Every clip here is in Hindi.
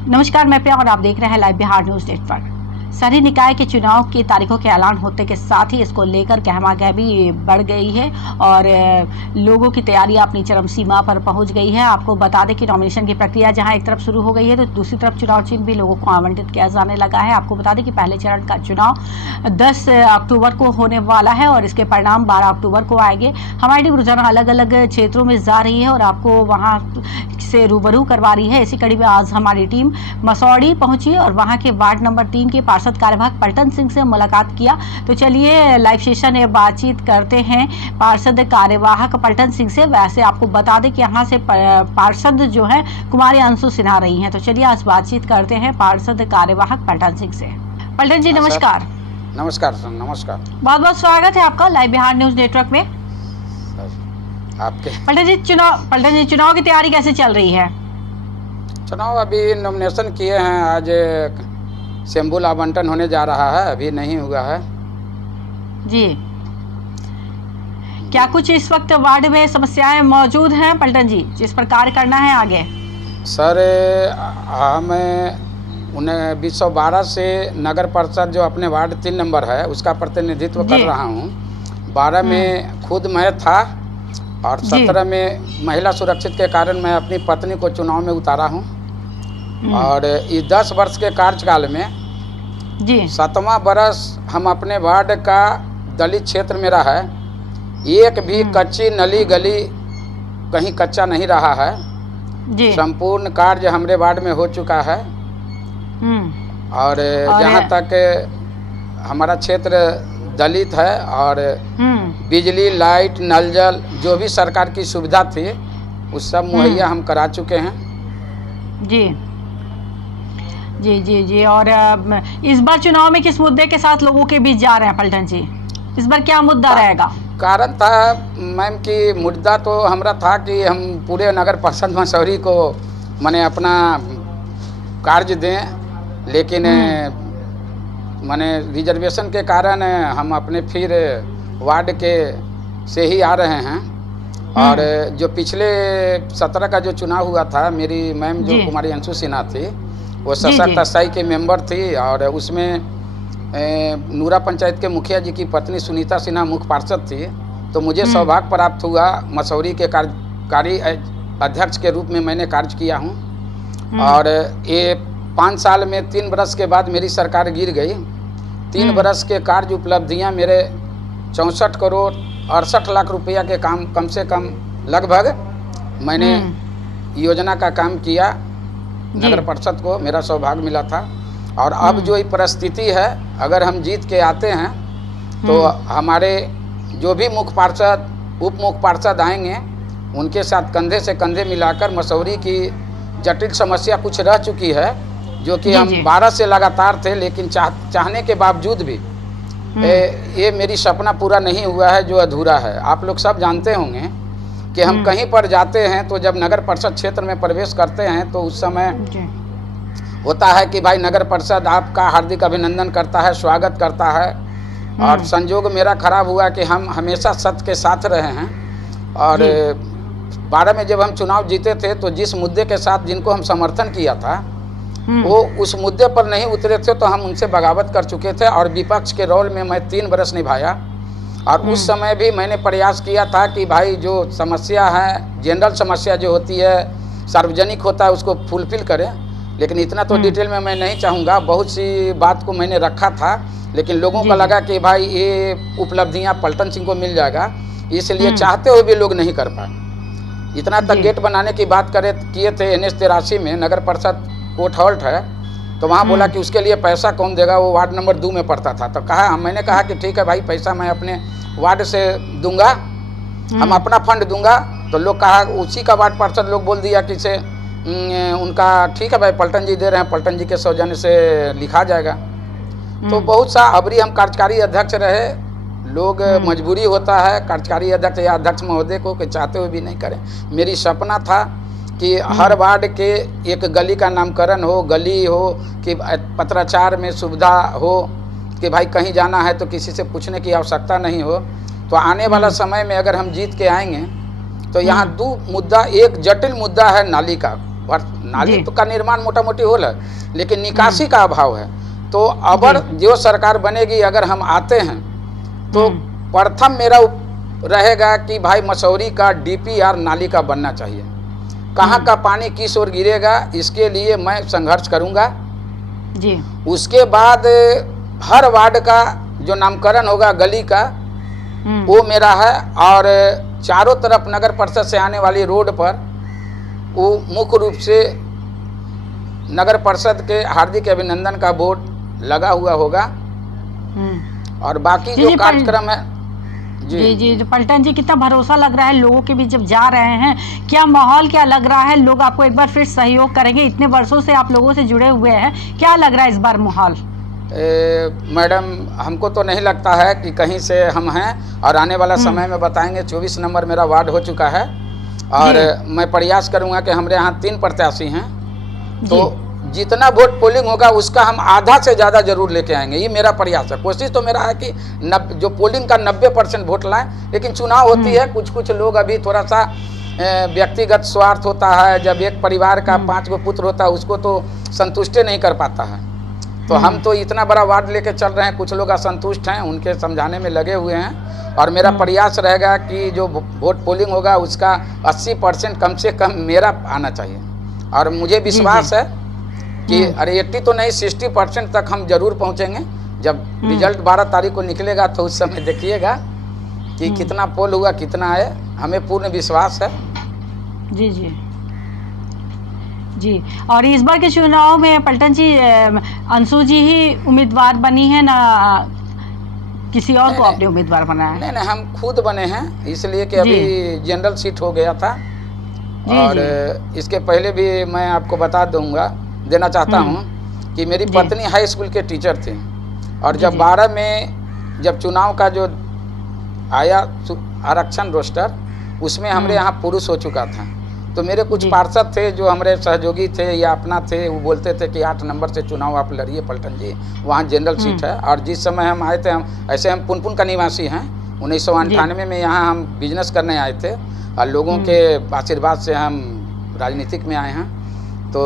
नमस्कार, मैं प्रिया और आप देख रहे हैं लाइव बिहार न्यूज नेटवर्क। शहरी निकाय के चुनाव की तारीखों के ऐलान होते के साथ ही इसको लेकर गहमागहमी बढ़ गई है और लोगों की तैयारियां अपनी चरम सीमा पर पहुंच गई है। आपको बता दें कि नॉमिनेशन की प्रक्रिया जहां एक तरफ शुरू हो गई है तो दूसरी तरफ चुनाव चिन्ह भी लोगों को आवंटित किया जाने लगा है। आपको बता दें कि पहले चरण का चुनाव 10 अक्टूबर को होने वाला है और इसके परिणाम 12 अक्टूबर को आएंगे। हमारी टीम रोजाना अलग अलग क्षेत्रों में जा रही है और आपको वहां से रूबरू करवा रही है। इसी कड़ी में आज हमारी टीम मसौड़ी पहुंची और वहां के वार्ड नंबर 3 के पार्षद कार्यवाहक पलटन सिंह से मुलाकात किया। तो चलिए लाइव सेशन में बातचीत करते हैं पार्षद कार्यवाहक पलटन सिंह से। वैसे आपको बता दें कि यहाँ से पार्षद जो है कुमारी अंशु सिन्हा रही हैं। तो चलिए आज बातचीत करते हैं पार्षद कार्यवाहक पलटन सिंह से। पलटन जी नमस्कार। नमस्कार सर, नमस्कार। बहुत बहुत स्वागत है आपका लाइव बिहार न्यूज नेटवर्क में। आपके पलटन जी चुनाव की तैयारी कैसे चल रही है? चुनाव अभी नॉमिनेशन किए हैं, आज सैंपल आवंटन होने जा रहा है, अभी नहीं हुआ है जी। क्या कुछ इस वक्त वार्ड में समस्याएं मौजूद हैं पलटन जी जिस पर कार्य करना है आगे? सर हम 1912 से नगर परिषद जो अपने वार्ड 3 नंबर है उसका प्रतिनिधित्व कर रहा हूँ। 12 में खुद मैं था और 17 में महिला सुरक्षित के कारण मैं अपनी पत्नी को चुनाव में उतारा हूँ। और इस 10 वर्ष के कार्यकाल में 7वां वर्ष हम अपने वार्ड का दलित क्षेत्र में रहा है। एक भी कच्ची नली गली कहीं कच्चा नहीं रहा है। संपूर्ण कार्य हमारे वार्ड में हो चुका है। और जहाँ तक हमारा क्षेत्र दलित है और बिजली, लाइट, नल जल जो भी सरकार की सुविधा थी उस सब मुहैया हम करा चुके हैं। जी जी जी जी। और इस बार चुनाव में किस मुद्दे के साथ लोगों के बीच जा रहे हैं पलटन जी? इस बार क्या मुद्दा रहेगा? कारण था मैम कि मुद्दा तो हमारा था कि हम पूरे नगर परिषद मसौड़ी को माने अपना कार्य दें, लेकिन माने रिजर्वेशन के कारण हम अपने फिर वार्ड के से ही आ रहे हैं। और जो पिछले 17 का जो चुनाव हुआ था, मेरी मैम जो कुमारी अंशु सिन्हा थी वो सशक्त अस्थाई के मेंबर थी और उसमें नूरा पंचायत के मुखिया जी की पत्नी सुनीता सिन्हा मुख्य पार्षद थी। तो मुझे सौभाग्य प्राप्त हुआ, मसौड़ी के कार्यकारी अध्यक्ष के रूप में मैंने कार्य किया हूँ। और ये 5 साल में 3 बरस के बाद मेरी सरकार गिर गई। 3 बरस के कार्य उपलब्धियाँ मेरे 64 करोड़ 68 लाख रुपया के काम कम से कम लगभग मैंने योजना का काम किया। नगर परिषद को मेरा सौभाग्य मिला था। और अब जो ये परिस्थिति है, अगर हम जीत के आते हैं तो हमारे जो भी मुख्य पार्षद, उप मुख्य पार्षद आएंगे उनके साथ कंधे से कंधे मिलाकर मसौड़ी की जटिल समस्या कुछ रह चुकी है जो कि हम 12 से लगातार थे, लेकिन चाहने के बावजूद भी ये मेरी सपना पूरा नहीं हुआ है जो अधूरा है। आप लोग सब जानते होंगे कि हम कहीं पर जाते हैं तो जब नगर परिषद क्षेत्र में प्रवेश करते हैं तो उस समय होता है कि भाई नगर परिषद आपका हार्दिक अभिनंदन करता है, स्वागत करता है। और संजोग मेरा खराब हुआ कि हम हमेशा सत्य के साथ रहे हैं। और 12 में जब हम चुनाव जीते थे तो जिस मुद्दे के साथ जिनको हम समर्थन किया था वो उस मुद्दे पर नहीं उतरे थे, तो हम उनसे बगावत कर चुके थे। और विपक्ष के रोल में मैं 3 बरस निभाया। और उस समय भी मैंने प्रयास किया था कि भाई जो समस्या है, जनरल समस्या जो होती है, सार्वजनिक होता है, उसको फुलफिल करें। लेकिन इतना तो डिटेल में मैं नहीं चाहूँगा, बहुत सी बात को मैंने रखा था, लेकिन लोगों को लगा कि भाई ये उपलब्धियाँ पलटन सिंह को मिल जाएगा, इसलिए चाहते हुए भी लोग नहीं कर पाए। इतना तक गेट बनाने की बात किए थे NH 83 में, नगर परिषद कोर्ट हॉल्ट है, तो वहाँ बोला कि उसके लिए पैसा कौन देगा, वो वार्ड नंबर 2 में पड़ता था। तो मैंने कहा कि ठीक है भाई, पैसा मैं अपने वार्ड से दूंगा, हम अपना फंड दूंगा। तो लोग कहा, उसी का वार्ड पार्षद लोग बोल दिया कि से उनका ठीक है भाई, पलटन जी दे रहे हैं, पलटन जी के सौजन्य से लिखा जाएगा। तो बहुत सा अबरी हम कार्यकारी अध्यक्ष रहे, लोग मजबूरी होता है कार्यकारी अध्यक्ष या अध्यक्ष महोदय को कि चाहते हुए भी नहीं करें। मेरी सपना था कि हर वार्ड के एक गली का नामकरण हो, गली हो कि पत्राचार में सुविधा हो कि भाई कहीं जाना है तो किसी से पूछने की आवश्यकता नहीं हो। तो आने वाला समय में अगर हम जीत के आएंगे तो यहाँ 2 मुद्दा, एक जटिल मुद्दा है नाली का, नाली जी। तो का निर्माण मोटा मोटी हो है, लेकिन निकासी का अभाव है। तो अबर जो सरकार बनेगी, अगर हम आते हैं तो प्रथम मेरा रहेगा कि भाई मसौरी का डीपीआर नाली का बनना चाहिए। कहाँ का पानी किस ओर गिरेगा, इसके लिए मैं संघर्ष करूंगा जी। उसके बाद हर वार्ड का जो नामकरण होगा गली का, वो मेरा है। और चारों तरफ नगर परिषद से आने वाली रोड पर वो मुख्य रूप से नगर परिषद के हार्दिक अभिनंदन का बोर्ड लगा हुआ होगा। और बाकी जो कार्यक्रम है जी जी तो पलटन जी, कितना भरोसा लग रहा है लोगों के बीच जब जा रहे हैं, क्या माहौल क्या लग रहा है? लोग आपको एक बार फिर सहयोग करेंगे? इतने वर्षों से आप लोगों से जुड़े हुए हैं, क्या लग रहा है इस बार माहौल? मैडम, हमको तो नहीं लगता है कि कहीं से हम हैं, और आने वाला समय में बताएंगे। 24 नंबर मेरा वार्ड हो चुका है और मैं प्रयास करूंगा कि हमारे यहाँ 3 प्रत्याशी हैं, तो जितना वोट पोलिंग होगा उसका हम आधा से ज़्यादा जरूर लेके आएंगे। ये मेरा प्रयास है। कोशिश तो मेरा है कि जो पोलिंग का 90% वोट लाएं, लेकिन चुनाव होती है, कुछ लोग अभी थोड़ा सा व्यक्तिगत स्वार्थ होता है। जब एक परिवार का 5 गो पुत्र होता है, उसको तो संतुष्ट नहीं कर पाता है। तो हम तो इतना बड़ा वार्ड लेके चल रहे हैं, कुछ लोग असंतुष्ट हैं, उनके समझाने में लगे हुए हैं। और मेरा प्रयास रहेगा कि जो वोट पोलिंग होगा उसका 80% कम से कम मेरा आना चाहिए। और मुझे विश्वास है कि अरे 80 तो नहीं, 60% तक हम जरूर पहुंचेंगे। जब रिजल्ट 12 तारीख को निकलेगा तो उस समय देखिएगा कि कितना पोल हुआ, कितना है। हमें पूर्ण विश्वास है। जी जी जी। और इस बार के चुनाव में पलटन जी अंशु जी ही उम्मीदवार बनी है ना, किसी और को आपने उम्मीदवार बनाया है? नहीं, हम खुद बने हैं, इसलिए कि अभी जनरल सीट हो गया था। और इसके पहले भी मैं आपको देना चाहता हूं कि मेरी पत्नी हाई स्कूल के टीचर थे। और जब 12 में जब चुनाव का जो आया आरक्षण रोस्टर, उसमें हमारे यहाँ पुरुष हो चुका था। तो मेरे कुछ पार्षद थे जो हमारे सहयोगी थे या अपना थे, वो बोलते थे कि 8 नंबर से चुनाव आप लड़िए पलटन जी, वहाँ जनरल सीट है। और जिस समय हम आए थे, हम पुनपुन का निवासी हैं। 1998 में यहाँ हम बिजनेस करने आए थे और लोगों के आशीर्वाद से हम राजनीतिक में आए हैं। तो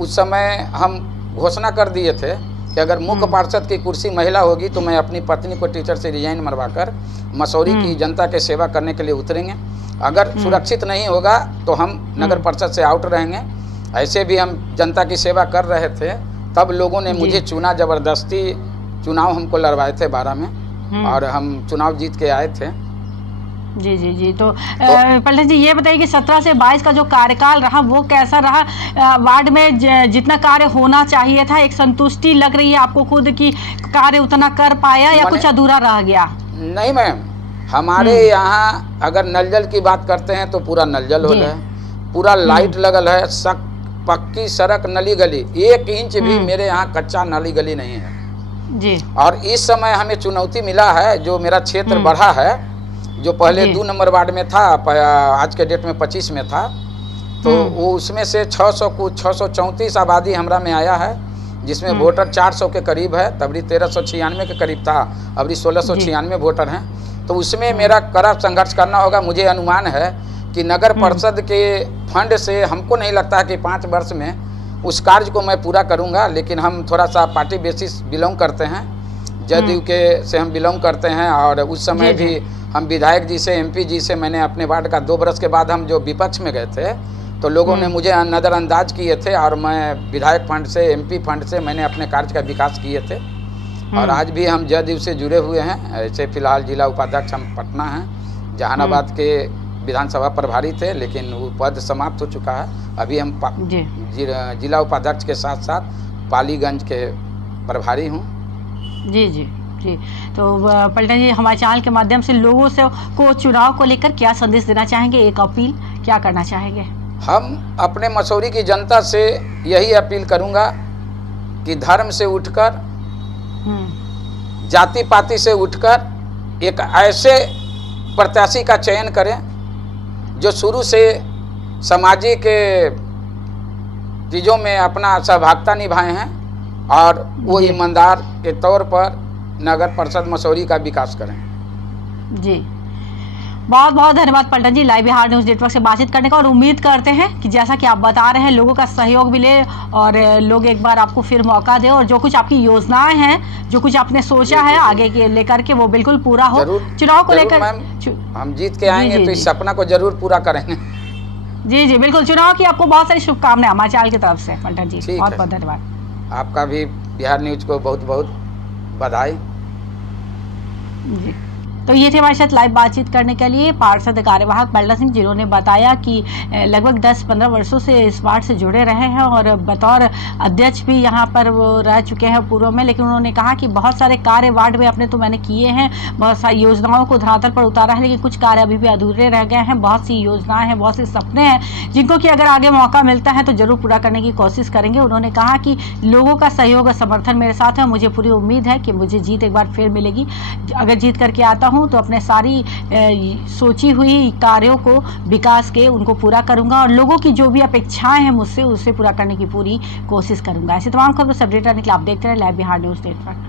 उस समय हम घोषणा कर दिए थे कि अगर मुख्य पार्षद की कुर्सी महिला होगी तो मैं अपनी पत्नी को टीचर से रिजाइन मरवाकर मसौरी की जनता के सेवा करने के लिए उतरेंगे। अगर सुरक्षित नहीं होगा तो हम नगर परिषद से आउट रहेंगे। ऐसे भी हम जनता की सेवा कर रहे थे, तब लोगों ने मुझे चुना, जबरदस्ती चुनाव हमको लड़वाए थे 12 में, और हम चुनाव जीत के आए थे। जी जी जी। तो पलटन जी, ये बताइए कि 17 से 22 का जो कार्यकाल रहा वो कैसा रहा? वार्ड में जितना कार्य होना चाहिए था, एक संतुष्टि लग रही है आपको खुद की कार्य उतना कर पाया या कुछ अधूरा रह गया? नहीं मैम, हमारे यहाँ अगर नल जल की बात करते हैं तो पूरा नल जल हो रहा है, पूरा लाइट लगल है, पक्की सड़क, नली गली, 1 इंच भी मेरे यहाँ कच्चा नाली गली नहीं है जी। और इस समय हमें चुनौती मिला है, जो मेरा क्षेत्र बढ़ा है, जो पहले 2 नंबर वार्ड में था, आज के डेट में 25 में था, तो वो उसमें से 634 आबादी हमरा में आया है, जिसमें वोटर 400 के करीब है। तबरी 1396 के करीब था, अभी 1696 वोटर हैं। तो उसमें मेरा कड़ा संघर्ष करना होगा। मुझे अनुमान है कि नगर परिषद के फंड से हमको नहीं लगता कि 5 वर्ष में उस कार्य को मैं पूरा करूंगा। लेकिन हम थोड़ा सा पार्टी बेसिस बिलोंग करते हैं, जदयू के से हम बिलोंग करते हैं। और उस समय भी हम विधायक जी से, MP जी से, मैंने अपने वार्ड का 2 बरस के बाद हम जो विपक्ष में गए थे तो लोगों ने मुझे नज़रअंदाज किए थे, और मैं विधायक फंड से, MP फंड से मैंने अपने कार्य का विकास किए थे। और आज भी हम जदयू से जुड़े हुए हैं। ऐसे फिलहाल जिला उपाध्यक्ष हम पटना हैं, जहानाबाद के विधानसभा प्रभारी थे, लेकिन वो पद समाप्त हो चुका है। अभी हम जिला उपाध्यक्ष के साथ साथ पालीगंज के प्रभारी हूँ। जी जी जी। तो पलटन जी, हमारे चैनल के माध्यम से लोगों से को चुनाव को लेकर क्या संदेश देना चाहेंगे? एक अपील क्या करना चाहेंगे? हम अपने मसौरी की जनता से यही अपील करूंगा कि धर्म से उठकर, जाति पाति से उठकर एक ऐसे प्रत्याशी का चयन करें जो शुरू से सामाजिक चीज़ों में अपना सहभागिता निभाए हैं, और वो ईमानदार के तौर पर नगर परिषद मसौरी का विकास करें। जी, बहुत बहुत धन्यवाद पलटन जी, लाइव बिहार न्यूज नेटवर्क से बातचीत करने का। और उम्मीद करते हैं कि जैसा कि आप बता रहे हैं लोगों का सहयोग मिले और लोग एक बार आपको फिर मौका दे और जो कुछ आपकी योजनाएं हैं, जो कुछ आपने सोचा है आगे के लेकर के, वो बिल्कुल पूरा हो। चुनाव को लेकर हम जीत के आएंगे तो इस सपना को जरूर पूरा करेंगे। जी जी बिल्कुल, चुनाव की आपको बहुत सारी शुभकामनाएं हमारे चैनल की तरफ से पलटन जी, बहुत बहुत धन्यवाद। आपका भी बिहार न्यूज को बहुत बहुत बधाई जी। तो ये थे हमारे साथ लाइव बातचीत करने के लिए पार्षद कार्यवाहक पलटन सिंह, जिन्होंने बताया कि लगभग 10-15 वर्षों से इस वार्ड से जुड़े रहे हैं और बतौर अध्यक्ष भी यहाँ पर वो रह चुके हैं पूर्व में। लेकिन उन्होंने कहा कि बहुत सारे कार्य वार्ड में अपने तो मैंने किए हैं, बहुत सारी योजनाओं को धरातल पर उतारा है, लेकिन कुछ कार्य अभी भी अधूरे रह गए हैं। बहुत सी योजनाएं हैं, बहुत से सपने हैं जिनको कि अगर आगे मौका मिलता है तो जरूर पूरा करने की कोशिश करेंगे। उन्होंने कहा कि लोगों का सहयोग और समर्थन मेरे साथ है, मुझे पूरी उम्मीद है कि मुझे जीत एक बार फिर मिलेगी। अगर जीत करके आता हूं तो अपने सारी सोची हुई कार्यों को विकास के उनको पूरा करूंगा और लोगों की जो भी अपेक्षाएं हैं मुझसे उसे पूरा करने की पूरी कोशिश करूंगा। ऐसे तमाम खबरों से अपडेट रहने के लिए आप देखते रहे लाइव बिहार न्यूज नेटवर्क।